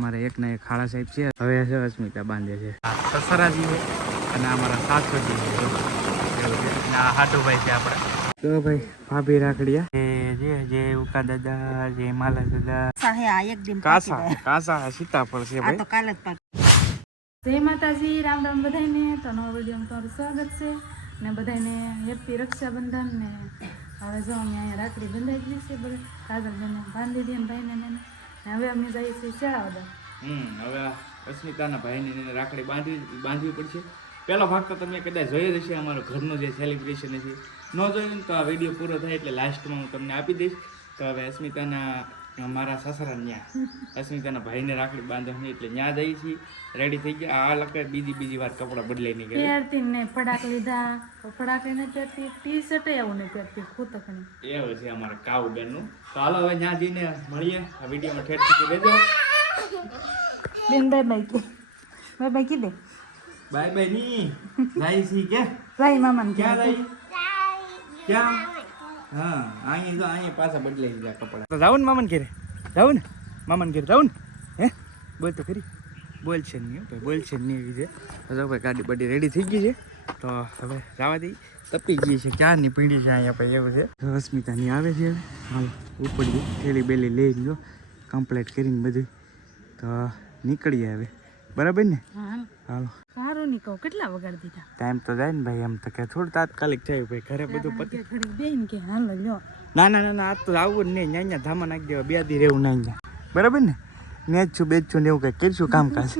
અમારે એક ના એક ખાડા સાહેબ છે, હવે છે અસ્મિતા બાંધે છે. સસરાજી છે અને અમારા સાસુજી છે, એવું છે. આ હાટુભાઈ છે આપણે. તો ભાઈ ભાભી રાખડીયા જે ઉકા દાદા, જે માલા દાદા, કાસા સીતાફળ છે ભાઈ. કાલે જ જય માતાજી, રામ રામ બધાને. તો નવા વિડીયોમાં તમારું સ્વાગત છે ને બધાને હેપી રક્ષાબંધન. ને હવે જો અમે અહીંયા રાખડી બંધાઈ ગઈ છે, બધા કાજલબેને બાંધી દઈએ ભાઈને ને હવે અમે જઈએ છીએ ચડાવવા. હવે અસ્મિતાના ભાઈને રાખડી બાંધવી પડશે. પહેલો ભાગ તો તમે કદાચ જોઈ જ હશે, અમારો ઘરનો જે સેલિબ્રેશન છે. ન જોયું તો આ વિડીયો પૂરો થાય એટલે લાસ્ટમાં હું તમને આપી દઈશ. તો હવે અસ્મિતાના મારા સસરા ત્યાં અસ્મિતાના ભાઈને રાખડી બાંધવાની એટલે ત્યાં જઈએ છીએ. રેડી થઈ ગયા. આ લખે બીજી વાર કપડાં બદલાઈ નહીં ગયા. પહેરતી ને ફડાક લીધા, ફડાક ને પહેરતી, ટી શર્ટ એવું નહીં પહેરતી, ખૂતકણી એવું છે અમારા કાઉબેનનું. તો હાલો હવે ત્યાં જઈને મળીએ. આ વિડીયોમાં ઠેર સુધી રહેજો. બેન બાય બાય કે બાય બાય કીધે બાય બાય ની જાય છે કે ભાઈ મામાને ક્યાં જાય? ક્યાં? હા, અહીંયા પાછા બદલાઈ દીધા કપડા. તો જાવ ને મામાને ઘેરે, જાવ ને મામાને ઘેરે જાવ ને. હે બોલ તો ખરી. બોલ છે નહીં ભાઈ, બોલ છે નહીં એવી છે. તો ભાઈ ગાડી બાડી રેડી થઈ ગઈ છે. તો હવે જવા દઈ. તપી ગઈ છે, ક્યારની પીડી છે અહીંયા ભાઈ, એવું છે. અસ્મિતાની આવે છે હવે. હાલો ઉપડી થેલી બેલી લઈને જો કમ્પ્લીટ કરીને બધું તો નીકળીએ હવે. બરાબર ને? હાલો સારું નહીં કહું, કેટલા વગાડી દીધા. ટાઈમ તો જાય ને ભાઈ, એમ તો કે થોડું તાત્કાલિક થયું ભાઈ, ઘરે બધું પતી. બેન કે હાલો લ્યો. ના આજ તો આવું જ નહીં. અહીંયા ધામા નાખી દેવા, 2 દી રહેવું નહીં અહીંયા. બરાબર ને? ને જ છું બેચું ને એવું કંઈક કરીશું કામકાજ.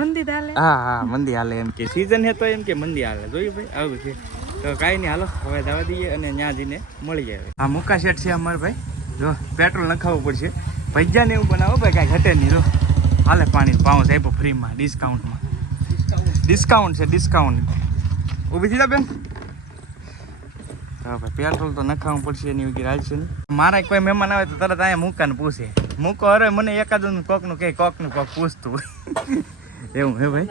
મંદિર હાલે. હા મંદિર હાલે એમ કે સીઝન હે તો એમ કે મંદિર હાલે. જોયું ભાઈ, આવું છે. તો કાંઈ નહીં, હાલો હવે જવા દઈએ અને ત્યાં જઈને મળીએ. હવે આ મુકા શેઠ છે અમારે ભાઈ. જો પેટ્રોલ નખાવવું પડશે. ભજીયાને એવું બનાવો ભાઈ, કાંઈ ઘટે નહીં. જો હાલે પાણી પાઉસ આપ્યો ફ્રીમાં, ડિસ્કાઉન્ટમાં. ડિસ્કાઉન્ટ છે, ડિસ્કાઉન્ટ. ઊભી થઈ જા બેન. હા ભાઈ, પેટ્રોલ તો નખાવવું પડશે, એની વગર હાલશે નહીં. મારા કોઈ મહેમાન આવે તો તરત અહીંયા મૂકાને પૂછે. મૂકો અરે મને એકાદું કોકનું કે કોકનું કોક પૂછતું એવું હે ભાઈ.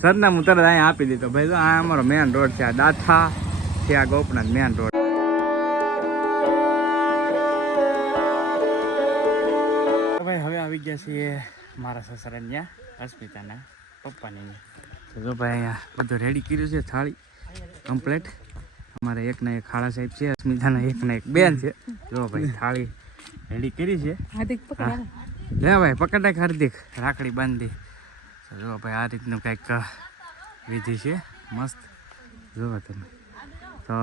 સરનામું તરત અહીંયા આપી દીધો ભાઈ. આ અમારો મેન રોડ છે, આ દાથા છે, આ ગોપનાથ મેન રોડ. ભાઈ હવે આવી ગયા છીએ મારા સસરા ત્યાં, અસ્મિતાના પપ્પાની ત્યાં. તો જો ભાઈ અહીંયા બધું રેડી કર્યું છે, થાળી કમ્પ્લીટ. અમારે એક ના એક ખાડા સાહેબ છે, અસ્મિતાના એક ના એક બેન છે. જો ભાઈ થાળી રેડી કરી છે. લે ભાઈ પકડાય હાર્દિક, રાખડી બાંધી. જો ભાઈ આ રીતનું કંઈક વિધિ છે, મસ્ત. જુઓ તમે. તો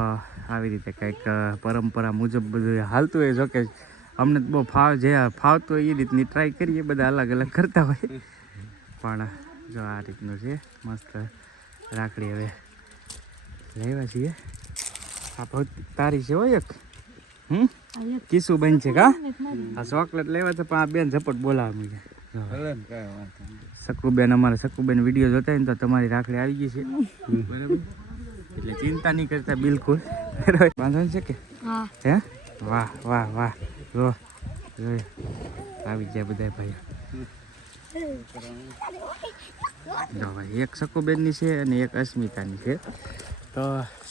આવી રીતે કંઈક પરંપરા મુજબ બધું હાલતું હોય. જોકે અમને બહુ જે ફાવતું હોય એ રીતની ટ્રાય કરીએ, બધા અલગ અલગ કરતા હોય. પણ જો આ રીતનું છે, મસ્ત રાખડી હવે લેવા છીએ. આ બહુ તારી છે હોય એક. કિસ્સું બન છે કા? આ ચોકલેટ લેવા છે પણ આ બેન ઝપટ બોલાવા મળ્યા. સકુબેન, અમારા સકુબેન વિડીયો જોતા હોય ને તો તમારી રાખડી આવી ગઈ છે. બરાબર, એટલે ચિંતા નહીં કરતા બિલકુલ. બાંધવાનું છે કે હે? વાહ વાહ વાહ. જો આવી જાય બધા ભાઈ. જો ભાઈ એક સકુબેનની છે અને એક અસ્મિતાની છે. તો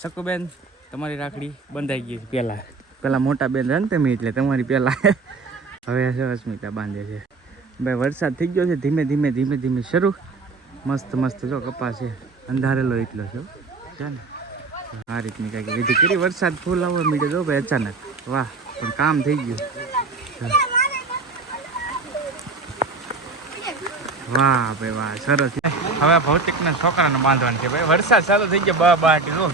સકુબેન તમારી રાખડી બંધાઈ ગઈ છે. પહેલાં મોટા બેન રહે ને તમે, એટલે તમારી પહેલાં. હવે છે અસ્મિતા બાંધે છે ભાઈ. વરસાદ થઈ ગયો છે, ધીમે ધીમે શરૂ. મસ્ત જો કપાસ છે, અંધારેલો એટલો છે ને. આ રીતની કાંઈક વિધિ કરી. વરસાદ ફૂલ આવવા માંડ્યો જો ભાઈ અચાનક. વાહ, પણ કામ થઈ ગયું. વાહ ભાઈ વાહ, સરસ. હવે ભૌતિકના છોકરાને બાંધવાનું છે ભાઈ. વરસાદ ચાલુ થઈ ગયો, બાટી જો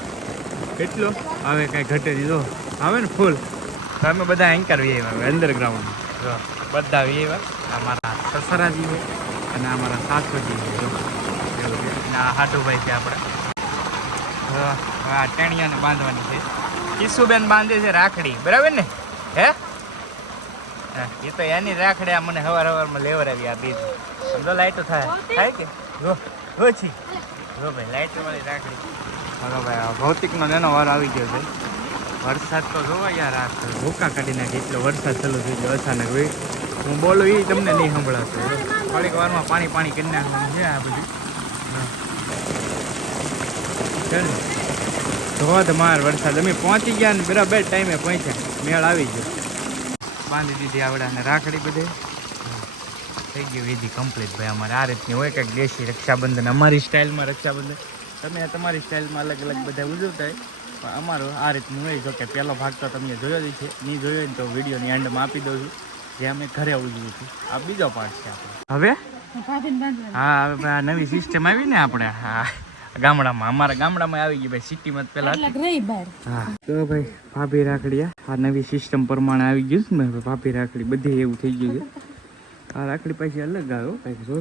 કેટલો હવે કાંઈ ઘટે નહીં. જો આવે ને ફૂલ. તો અમે બધા એન્કર વી આવ્યા અંડરગ્રાઉન્ડ. જો બધા વી આવ્યા. અમારા સસરાજી છે અને અમારા સાસુજી છે. જો એવું છે. અને આ હાટુભાઈ છે આપણે. આ ટેણિયાને બાંધવાની છે. કિસ્સુબેન બાંધે છે રાખડી. બરાબર ને? હે એ તો એની રાખડી આ મને સવારમાં લેવડાવી આ બીજ. સમજો લાઈટો થાય કે જો ઓછી. જો ભાઈ લાઈટો વાળી રાખડી. બરો ભાઈ ભૌતિકનો એનો વાર આવી ગયો છે. વરસાદ તો જોવો યાર, આ ભૂકા કાઢી નાખે એટલો વરસાદ ચાલુ થઈ ગયો અચાનક. ભાઈ હું બોલું એ તમને નહીં સંભળાતું. થોડીક વારમાં પાણી કરી નાખવાનું છે આ બધું. ચાલો ધોધમાર વરસાદ. અમે પહોંચી ગયા ને બરાબર ટાઈમે પહોંચ્યા. મેળ આવી ગયો. બાંધી દીધી આવડાને રાખડી બધે. થઈ ગઈ વિધિ કમ્પ્લીટ ભાઈ. અમારે આ રીતની હોય કંઈક દેશી રક્ષાબંધન, અમારી સ્ટાઇલમાં રક્ષાબંધન. તમે તમારી સ્ટાઇલમાં અલગ અલગ બધા ઉજવતા હોય, પણ અમારું આ રીતનું હોય. જો કે પહેલો ભાગ તો તમે જોયો જ છે, નહીં જોયો હોય ને તો વિડીયોની એન્ડમાં આપી દઉં છું, જે અમે ઘરે ઉજવ્યું હતું. આ બીજો પાર્ટ છે આપણે. હવે હા, હવે આ નવી સિસ્ટમ આવી ને આપણે, હા ગામડામાં, અમારા ગામડામાં આવી ગઈ ભાઈ, સિટીમાં પહેલા હા. તો ભાઈ ભાભી રાખડી આ નવી સિસ્ટમ પ્રમાણે આવી ગયું છે ને ભાભી રાખડી, બધી એવું થઈ ગયું છે. આ રાખડી પાછી અલગ આવ્યો કંઈક, જો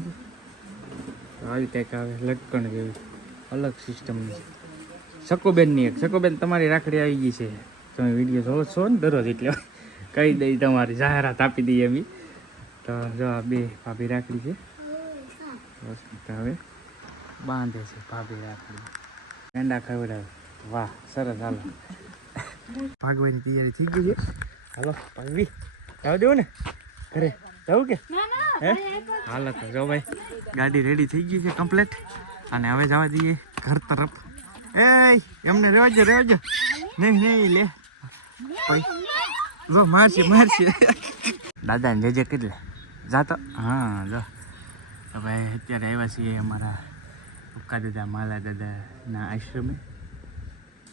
આવી કંઈક આવે લટકણ જેવી અલગ સિસ્ટમની. સકોબેનની એક, સકોબેન તમારી રાખડી આવી ગઈ છે, તમે વિડીયો જોવો છો ને દરરોજ, એટલે કહી દઈ તમારી જાહેરાત આપી દઈએ એમ. તો જો આ બે ભાભી રાખડી છે, હવે બાંધે છે ભાભી રાખડી, પેંડા ખવડાવે. વાહ સરસ, હાલો ભાગવાની તૈયારી થઈ ગઈ છે. હાલો ભાગવી જાવ દેવું ને ઘરે જવું કે હે? હાલો તો જો ભાઈ ગાડી રેડી થઈ ગઈ છે કમ્પ્લીટ, અને હવે જવા દઈએ ઘર તરફ. એ એમને રહેવાજો રહેવાજો, નહીં નહીં લે ભાઈ, જો મારશે મારશે. દાદાને જે કેટલે જાતો. હા જો ભાઈ અત્યારે આવ્યા છીએ અમારા ઉક્કા દાદા માલા દાદાના આશ્રમે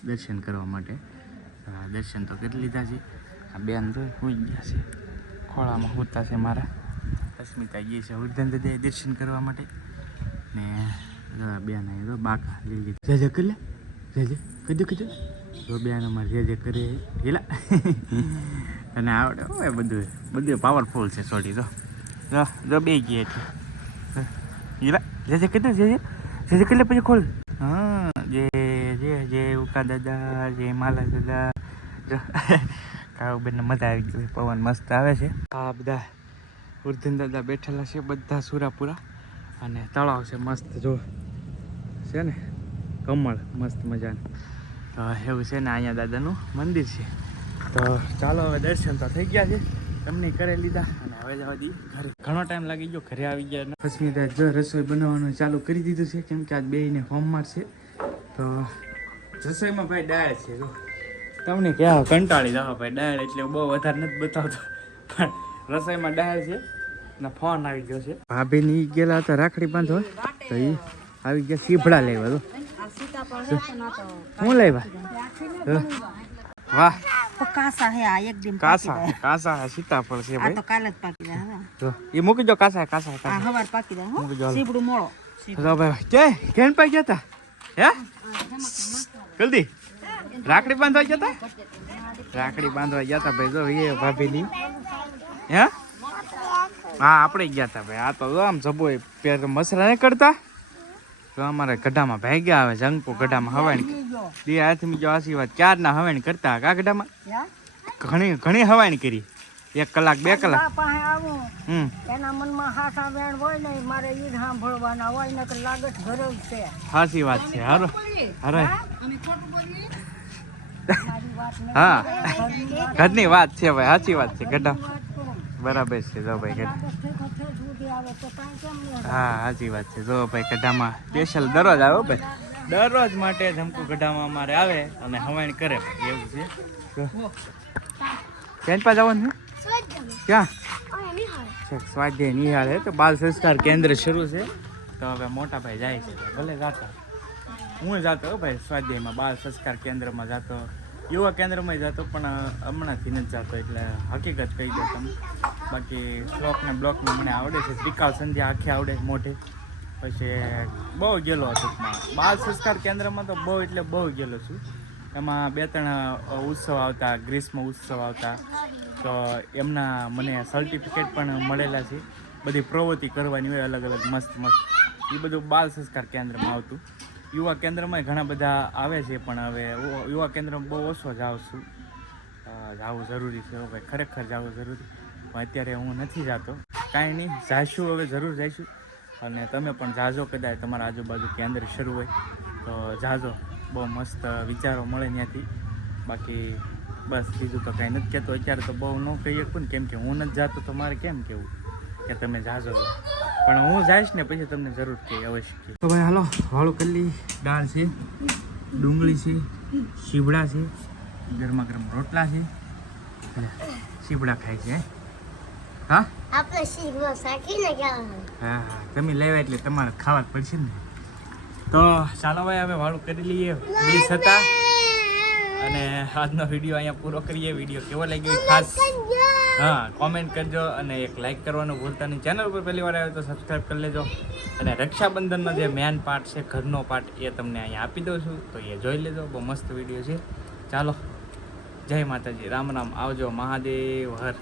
દર્શન કરવા માટે. દર્શન તો કરી લીધા છે. આ બેન તો હોઈ ગયા છે, ખોળામાં હોતા છે મારા. અસ્મિતા ગઈ છે ઉર્ધન દાદાએ દર્શન કરવા માટે, ને બેન આવી બાકા લીલી જે જે કરી લે, જે કીધું કીધું તો બેન અમારે જે કરે હેલા અને આવડે હોય બધું, બધું પાવરફુલ છે. સોરી તો જો બે ગઈ એટલે હીરા જે કીધું જે કરી લે પછી ખોલ. હા જે જે જે ઉકા દાદા, જે માલા દાદા, જો કાવ બેન મજા આવી ગઈ, પવન મસ્ત આવે છે. આ બધા ઉર્ધન દાદા બેઠેલા છે બધા સુરાપુરા, અને તળાવ છે મસ્ત જો છે ને, કમળ મસ્ત મજાનું. તો એવું છે ને અહીંયા દાદાનું મંદિર છે. તો ચાલો હવે દર્શન તો થઈ ગયા છે, તમને કરી લીધા, અને હવે જવા દઈએ ઘરે. ઘણો ટાઈમ લાગી ગયો, ઘરે આવી ગયા. અસ્મિતા જો રસોઈ બનાવવાનું ચાલુ કરી દીધું છે, કેમ કે આજ બેયને હોમવર્ક છે. તો રસોઈમાં ભાઈ દાળ છે, જો તમને ક્યાં કંટાળી જાઓ ભાઈ, દાળ એટલે બહુ વધારે નથી બતાવતો, પણ રસોઈમાં દાળ છે ને ફોન આવી ગયો છે. ભાભીની ગયેલા હતા રાખડી બાંધવા, તો એ આવી ગયા સીભડા લેવા. તો હું લેવા વાહ કાસા હે આ એકદમ કાસા કાસા સીતાફળ છે ભાઈ, તો કાલે જ પાકી જાય. તો એ મૂકી દો કાસા કાસા આ હવાર પાકી જાય. મૂકી દો. સીબડું મોળો તો ભાઈ કે કેન પાઈ ગયા તા હે જલ્દી રાખડી બાંધવા ગયા તા, રાખડી બાંધવા ગયા તા ભાઈ. જો એ ભાભીની હે હા આપણે ગયા તા ભાઈ. આ તો આમ જબો પેર મસરા નહીં કરતા, તો અમારે ગઢામાં ભાગ્યા આવે જંગપુ ગઢામાં હવાણી દે હાથમી જો આશીર્વાદ ક્યારના હવાણી કરતા. કા ગઢામાં ઘણી ઘણી હવાણી કરી, 1 કલાક 2 કલાક. એના મનમાં હાસા વેણ હોય ને મારે ઈ સાંભળવાના હોય ને કે લાગે ઘરે જ છે. સાચી વાત છે. હારો હારો હા ઘરની વાત છે ભાઈ, સાચી વાત છે. ગઢા બરાબર છે. જો ભાઈ હા સાચી વાત છે. જો ભાઈ ગઢામાં સ્પેશિયલ દરરોજ આવે ભાઈ, દરરોજ માટે જમકુ ગઢામાં અમારે આવે અને હવાણ કરે ભાઈ, એવું છે. ક્યાં પા જવાનું ક્યાં સ્વાધ્યાય નિહાળે, તો બાલ સંસ્કાર કેન્દ્ર શરૂ છે. તો હવે મોટા ભાઈ જાય છે, ભલે જાતા, હું જાતો ભાઈ સ્વાધ્યાયમાં, બાલ સંસ્કાર કેન્દ્રમાં જાતો, યુવા કેન્દ્રમાં જતો, પણ હમણાંથી નથી જતો. એટલે હકીકત કહી દો તમે, બાકી શ્લોક ને બ્લોક ને મને આવડે છે, ત્રિકાળ સંધ્યા આખી આવડે મોટી. પછી બહુ ગયેલો ટૂંકમાં બાલ સંસ્કાર કેન્દ્રમાં, તો બહુ એટલે બહુ ગયેલો છું. એમાં 2-3 ઉત્સવ આવતા, ગ્રીષ્મ ઉત્સવ આવતા, તો એમના મને સર્ટિફિકેટ પણ મળેલા છે. બધી પ્રવૃત્તિ કરવાની હોય અલગ અલગ મસ્ત મસ્ત, એ બધું બાલ સંસ્કાર કેન્દ્રમાં આવતું. યુવા કેન્દ્રમાં ઘણા બધા આવે છે, પણ હવે યુવા કેન્દ્રમાં બહુ ઓછો જાઉં છું. જવું જરૂરી છે ભાઈ, ખરેખર જવું જરૂરી, પણ અત્યારે હું નથી જતો. કાંઈ નહીં, જાઈશું હવે જરૂર જઈશું. અને તમે પણ જાજો, કદાચ તમારા આજુબાજુ કેન્દ્ર શરૂ હોય તો જાજો, બહુ મસ્ત વિચારો મળે ત્યાંથી. બાકી બસ બીજું તો કાંઈ નથી કહેતો અત્યારે, તો બહુ ન કહી શકું ને, કેમ કે હું નથી જાતો તો મારે કેમ કહેવું કે તમે જાજો, પણ હું જઈશ ને પછી તમને જરૂર કહી અવશ્ય. તો ભાઈ હાલો વાળું કલ્લી દાળ છે, ડુંગળી છે, સીબડા છે, ગરમા ગરમ રોટલા છે, અને સીબડા ખાય છે. હા આપણે શીખવા સાકીને ગયા હા હા તમે લેવા એટલે તમારે ખાવા જ પડશે ને. તો ચાલો ભાઈ હવે વાળું કરી લઈએ. 20 હતા અને આજનો વિડીયો અહીંયા પૂરો કરીએ. વિડીયો કેવો લાગ્યો એ ખાસ હા કોમેન્ટ કરજો અને એક લાઈક કરવાનું ભૂલતા નહીં. ચેનલ પર પહેલી વાર આવ્યો તો સબસ્ક્રાઈબ કરી લેજો. અને રક્ષાબંધનનો જે મેન પાર્ટ છે ઘરનો પાર્ટ એ તમને અહીંયા આપી દઉં છું તો એ જોઈ લેજો. બહુ મસ્ત વિડીયો છે. ચાલો જય માતાજી, રામ રામ, આવજો, મહાદેવ હર.